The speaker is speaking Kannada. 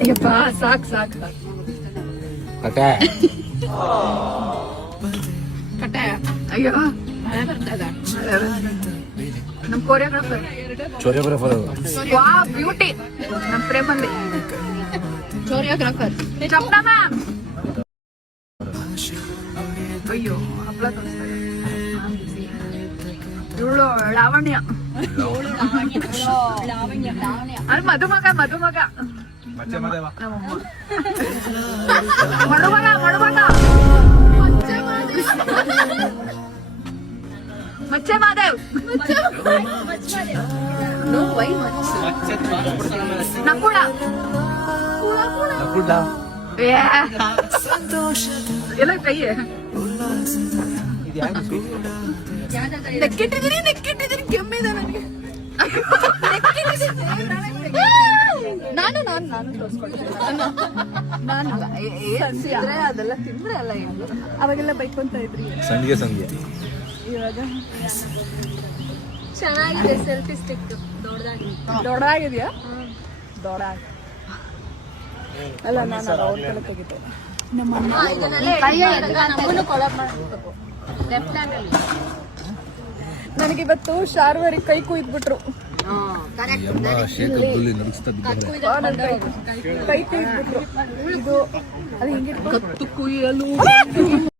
ಅಯ್ಯಪ್ಪ ಸಾಕ್ ಸಾಕ್ ಕಟೆ ಕಟ್ಟಾಯ. ಅಯ್ಯೋ ಮಳೆ ಬರ್ತದ. ನಮ್ ಕೊರಿಯೋಗ್ರಾಫರ್ ಚೋರಿಯೋಗ್ರಾಫರ್ ವಾ ಬ್ಯೂಟಿ ನಮ್ ಪ್ರೇಮಲ್ಲಿ ಕೊರಿಯೋಗ್ರಾಫರ್ ಚಪ್ನ ಮ್ಯಾಮ್. ಅಯ್ಯೋ ಹಪ್ಳ ತೋರಿಸ್ತಾರೆ ಇವಳು ಲಾವಣ್ಯ. ಅಲ್ಲಿ ಮಧುಮಗ ಮಧುಮಗ ನಮ್ಮಮ್ಮ. ಮಡುಮಗ ಮಡುಮಗ ಮಚ್ಚೆ ಮಾದೇವ್. ನಕುಳ ಎಲ್ಲ ಕೈಯೇ ನೆಕ್ಕಿಟ್ಟಿದ್ದೀನಿ ನೆಕ್ಕಿಟ್ಟಿದ್ದೀನಿ ಕೆಮ್ಮಿದ ನನಗೆ. ನಾನು ನಾನು ನಾನು ತೋರಿಸ್ಕೊಳ್ತೀನಿ. ಅದೆಲ್ಲ ತಿಂದ್ರೆ ಅಲ್ಲ ಏನು ಅವಾಗೆಲ್ಲ ಬೈಕೊಂತ ಇದ್ರಿ. ಸಂಡಿಗೆ ಸಂಡಿಗೆ ಇವಾಗ ಚೆನ್ನಾಗಿದೆ. Selfie stick ದೊಡ್ಡದಾಗಿದೆಯಾ? ದೊಡ್ಡಾಗ ಅಲ್ಲ ನಾನು ಅವ್ರ ಕಡೆ ತೆಗಿತೆ. ನನಗಿವತ್ತು ಶಾರ್ವರಿ ಕೈ ಕುಯ್ದ್ಬಿಟ್ರು. ಕೈ ಕುಯ್ದ್ಬಿಟ್ರು. ಇದು ಅದು ಹಿಂಗೆ ಕುಯ್ಯಲು